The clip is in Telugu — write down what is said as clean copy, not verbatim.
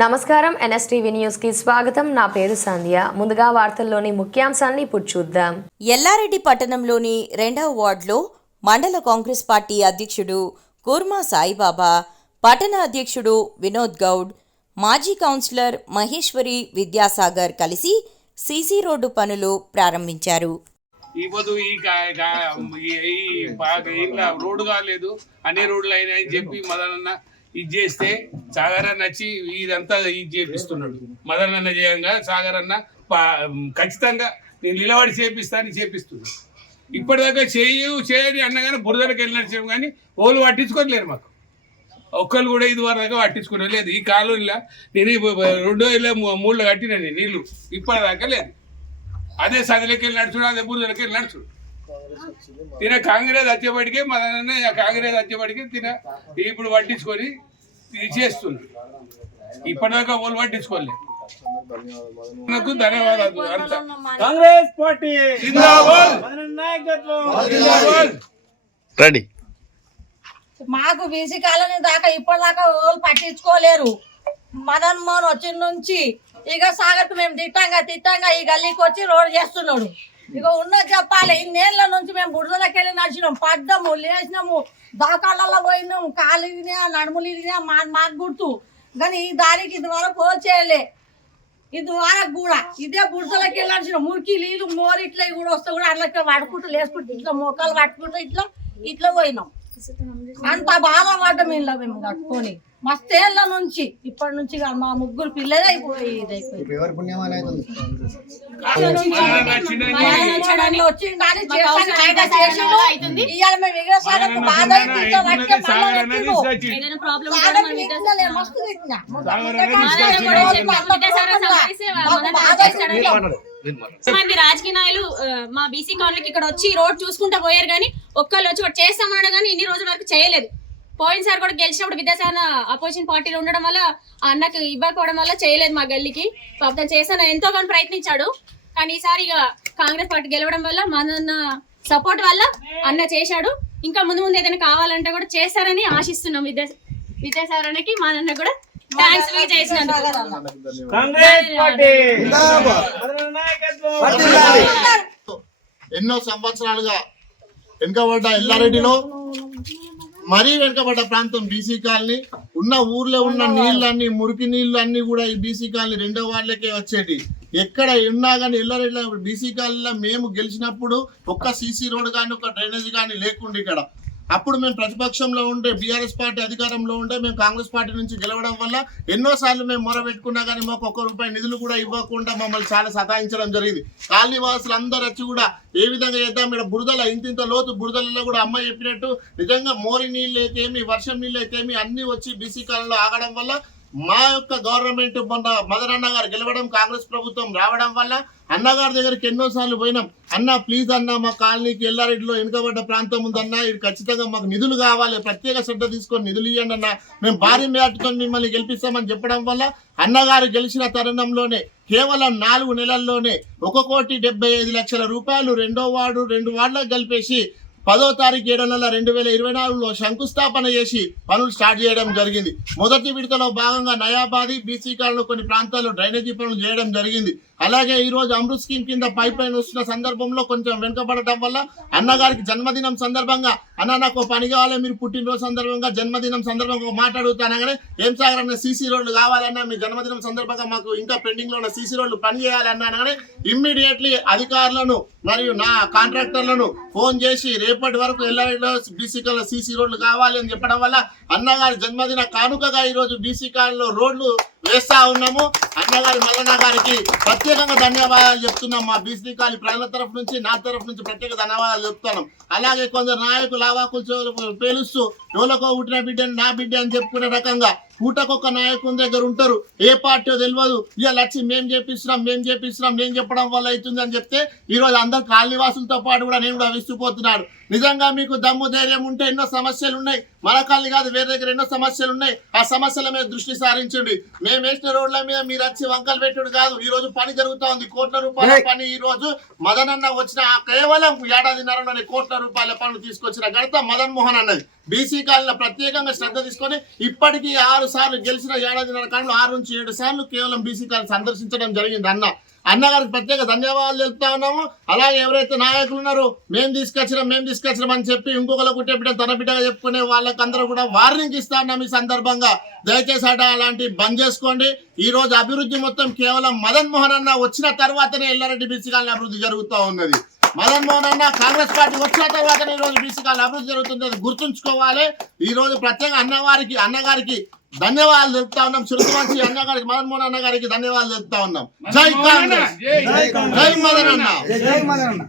నమస్కారం, ఎన్ఎస్టీవీ న్యూస్ కి స్వాగతం. నా పేరు సంధ్య. ముందుగా వార్తల్లోని ముఖ్యాంశాలను ఇప్పుడు చూద్దాం. ఎల్లారెడ్డి పట్టణంలోని 2వ వార్డులో మండల కాంగ్రెస్ పార్టీ అధ్యక్షుడు కుర్మా సాయిబాబా, పట్టణ అధ్యక్షుడు వినోద్ గౌడ్, మాజీ కౌన్సిలర్ మహేశ్వరి విద్యాసాగర్ కలిసి సీసీ రోడ్డు పనులు ప్రారంభించారు. రోడ్డు కాలేదు, అన్ని రోడ్లు అయినాయని చెప్పి మదనన్న ఇది చేస్తే సాగర్ అన్న వచ్చి ఇదంతా ఇది చేపిస్తున్నాడు. మదన్ అన్న చేయంగా సాగర్ అన్న ఖచ్చితంగా నేను నిలబడి చేపిస్తాను చేపిస్తున్నాడు. ఇప్పటిదాకా చేయని అన్నగానే బురదలకు వెళ్ళినట్టు కానీ వాళ్ళు పట్టించుకోలేరు. మాకు ఒక్కరు కూడా ఇది వరకు పట్టించుకోవడం లేదు. ఈ కాలనీలో నేను 2003లో కట్టిన నీళ్ళు ఇప్పటిదాకా లేదు. అదే సదిలోకి వెళ్ళి నడుచుడు, అదే బురదలకి వెళ్ళి నడుచుడు. తిన కాంగ్రెస్ వచ్చేపటికే మన కాంగ్రెస్ వచ్చేపటికే తిన ఇప్పుడు పట్టించుకొని చేస్తున్నాడు. ఇప్పటిదాకా వాళ్ళు పట్టించుకోలేదు. నాకు ధన్యవాదాలు. అంతా కాంగ్రెస్ పార్టీ రెడీ. మాకు బీసీ కాలనీ దాకా ఇప్పటిదాకా వాళ్ళు పట్టించుకోలేరు. మదన్ మోహన్ వచ్చిన నుంచి ఇక సాగర్కు మేము తిట్టంగా ఈ గల్లీకి వచ్చి రోడ్ చేస్తున్నాడు. ఇక ఉన్నది చెప్పాలి, ఇన్నేళ్ల నుంచి మేము బురదలకి వెళ్ళి నడిచినాం, పడ్డాము, లేచినాము, దాకాళ్ళల్లో పోయినాము, కాలు ఇరిగినా నడుములు ఇరిగినా మాకు గుర్తు. కానీ ఈ దారికి ఇది వరకు పోల్చేయలే. ఇది వరకు కూడా ఇదే బురదలకి వెళ్ళి నడిచినాం. మురికి నీళ్ళు మోరి ఇట్లా కూడా వస్తే కూడా అట్లా పడుకుంటూ లేసుకుంటూ ఇట్లా మోకాలు పట్టుకుంటూ ఇట్లా పోయినాం. అంత బాగా పడ్డాం ఇంట్లో మేము కట్టుకొని మస్తేళ్ల నుంచి. ఇప్పటి నుంచి మా ముగ్గురు పిల్లలే అయిపోయి మంది రాజకీయ నాయకులు మా బీసీ కాలనీకి ఇక్కడ వచ్చి రోడ్ చూసుకుంటా పోయారు, కానీ ఒక్కళ్ళు వచ్చి ఒకటి చేస్తామన్నాడు కానీ ఇన్ని రోజుల వరకు చేయలేదు. పోయినసారి కూడా గెలిచినప్పుడు విద్యాసాగర్ అపోజిషన్ పార్టీలో ఉండడం వల్ల అన్నకి ఇవ్వకపోవడం వల్ల చేయలేదు మా గల్లీకి. పాపం చేస్తాను ఎంతో కొంత ప్రయత్నించాడు, కానీ ఈసారి ఇక కాంగ్రెస్ పార్టీ గెలవడం వల్ల మన సపోర్ట్ వల్ల అన్న చేశాడు. ఇంకా ముందు ఏదైనా కావాలంటే కూడా చేస్తారని ఆశిస్తున్నాం. విద్యాసాగర్ అన్నకి మా అన్న కూడా థ్యాంక్స్ చేసినందుకు. ఎన్నో సంవత్సరాలుగా వెనుకబడ్డ ఎల్లారెడ్డిలో మరీ వెనుకబడ్డ ప్రాంతం బీసీ కాలనీ. ఉన్న ఊర్లో ఉన్న నీళ్ళన్నీ, మురికి నీళ్ళు అన్ని కూడా ఈ బీసీ కాలనీ 2వ వార్డులకే వచ్చేటి. ఎక్కడ ఉన్నా కానీ ఎల్లారెడ్డిలో బీసీ కాలనీలో మేము గెలిచినప్పుడు ఒక్క సీసీ రోడ్ కానీ ఒక డ్రైనేజ్ కానీ లేకుండా ఇక్కడ. అప్పుడు మేము ప్రతిపక్షంలో ఉండే బీఆర్ఎస్ పార్టీ అధికారంలో ఉండే మేము కాంగ్రెస్ పార్టీ నుంచి గెలవడం వల్ల ఎన్నోసార్లు మేము మొరబెట్టుకున్నా కానీ మాకు ₹1 నిధులు కూడా ఇవ్వకుండా మమ్మల్ని చాలా సతాయించడం జరిగింది. కాలనీ వాసులు అందరూ వచ్చి కూడా ఏ విధంగా చేద్దాం, ఇక్కడ బురదల ఇంత లోతు బురదలలో కూడా అమ్మ చెప్పినట్టు నిజంగా మోరి నీళ్ళు అయితేమి, వర్షం నీళ్ళు అయితేమి అన్ని వచ్చి బీసీ కాలనీలో ఆగడం వల్ల మా యొక్క గవర్నమెంట్ మొన్న మదనన్న గారు గెలవడం, కాంగ్రెస్ ప్రభుత్వం రావడం వల్ల అన్నగారి దగ్గరికి ఎన్నోసార్లు పోయినాం. అన్న ప్లీజ్ అన్న మా కాలనీకి ఎల్లారెడ్డిలో వెనుకబడ్డ ప్రాంతం ఉందన్న, ఇది ఖచ్చితంగా మాకు నిధులు కావాలి, ప్రత్యేక శ్రద్ధ తీసుకొని నిధులు ఇవ్వండి అన్న, మేము భారీ మేటతో మిమ్మల్ని గెలిపిస్తామని చెప్పడం వల్ల అన్నగారు గెలిచిన తరుణంలోనే కేవలం 4 నెలల్లోనే ₹1,75,00,000 2వ వార్డు 2 వార్డులకు కలిపేసి 10వ తారీఖు 7వ నెల 2024లో శంకుస్థాపన చేసి పనులు స్టార్ట్ చేయడం జరిగింది. మొదటి విడతలో భాగంగా నయాబాది బీసీ కాలనీలో కొన్ని ప్రాంతాల్లో డ్రైనేజీ పనులు చేయడం జరిగింది. అలాగే ఈరోజు అమృత్ స్కీమ్ కింద పైప్ లైన్ వస్తున్న సందర్భంలో కొంచెం వెనుకబడటం వల్ల అన్నగారికి జన్మదినం సందర్భంగా అన్న నాకు పని కావాలి, మీరు పుట్టినరోజు సందర్భంగా జన్మదినం సందర్భంగా ఒక మాట అడుగుతానగానే ఏం సాగర్ అన్న సీసీ రోడ్లు కావాలన్నా, మీ జన్మదినం సందర్భంగా మాకు ఇంకా పెండింగ్ లో ఉన్న సీసీ రోడ్లు పని చేయాలన్నానగానే ఇమ్మీడియట్లీ అధికారులను మరియు నా కాంట్రాక్టర్లను ఫోన్ చేసి రేపటి వరకు ఎల్లారెడ్డిలో బీసీ కాలనీలో సీసీ రోడ్లు కావాలి అని చెప్పడం వల్ల అన్నగారి జన్మదిన కానుకగా ఈరోజు బీసీ కాలనీలో రోడ్లు వేస్తా ఉన్నాము. అన్నగారి మల్లన్న గారికి ప్రత్యేకంగా ధన్యవాదాలు చెప్తున్నాం. మా బీసీ కాలనీ ప్రజల తరఫు నుంచి, నా తరఫు నుంచి ప్రత్యేక ధన్యవాదాలు చెప్తున్నాం. అలాగే కొందరు నాయకులు లావాకులు పేలుస్తూ ఎవరికో పుట్టిన బిడ్డని నా బిడ్డ అని చెప్పుకునే రకంగా పూటకొక్క నాయకుని దగ్గర ఉంటారు. ఏ పార్టీ తెలియదు, ఇక లచ్చి మేము చేపిస్తున్నాం నేను చెప్పడం వల్ల అవుతుంది అని చెప్తే ఈరోజు అందరు కాలనీ వాసులతో పాటు కూడా నేను కూడా విసిపోతున్నాడు. నిజంగా మీకు దమ్ము ధైర్యం ఉంటే ఎన్నో సమస్యలు ఉన్నాయి, మన కాలనీ కాదు వేరే దగ్గర ఎన్నో సమస్యలు ఉన్నాయి. ఆ సమస్యల మీద దృష్టి సారించండి. మేము వేసిన రోడ్ల మీద మీరు వచ్చి వంకలు పెట్టుడు కాదు. ఈ రోజు పని జరుగుతా ఉంది, ₹1,00,00,000 పని. ఈ రోజు మదనన్న వచ్చిన కేవలం ఏడాదిన్నరలోనే ₹1,00,00,000 పనులు తీసుకొచ్చిన ఘనత మదన్ మోహన్ అన్నది. బీసీ కాలనీలో ప్రత్యేకంగా శ్రద్ధ తీసుకొని ఇప్పటికీ 6 6 సార్లు గెలిచిన ఏడాదిన్నర కాలంలో 6 నుంచి 7 సార్లు కేవలం బీసీ కాలనీ సందర్శించడం జరిగింది. అన్నగారికి ప్రత్యేక ధన్యవాదాలు తెలుపుతా ఉన్నాము. అలాగే ఎవరైతే నాయకులు ఉన్నారో మేము తీసుకొచ్చినాం అని చెప్పి ఇంకొకరు కుట్టే బిడ్డ తన బిడ్డగా చెప్పుకునే వాళ్ళకందరూ కూడా వార్నింగ్ ఇస్తా ఉన్నాం. ఈ సందర్భంగా దయచేసి అలాంటి బంద్ చేసుకోండి. ఈ రోజు అభివృద్ధి మొత్తం కేవలం మదన్ మోహన్ అన్న వచ్చిన తర్వాతనే ఎల్లారెడ్డి బీసీ కాలనీ అభివృద్ధి జరుగుతూ ఉన్నది. మదన్ మోహన్ అన్న కాంగ్రెస్ పార్టీ వచ్చిన తర్వాతనే ఈ రోజు బీసీ కాలనీ అభివృద్ధి జరుగుతుంది. అది గుర్తుంచుకోవాలి. ఈ రోజు ప్రత్యేక అన్నగారికి ధన్యవాదాలు తెలుపుతా ఉన్నాం. చిరుతవంశీ అన్నగారికి, మదన్ మోహన్ అన్నగారికి ధన్యవాదాలు తెలుపుతా ఉన్నాం. జై కాంగ్రెస్, జై మదన్ అన్న.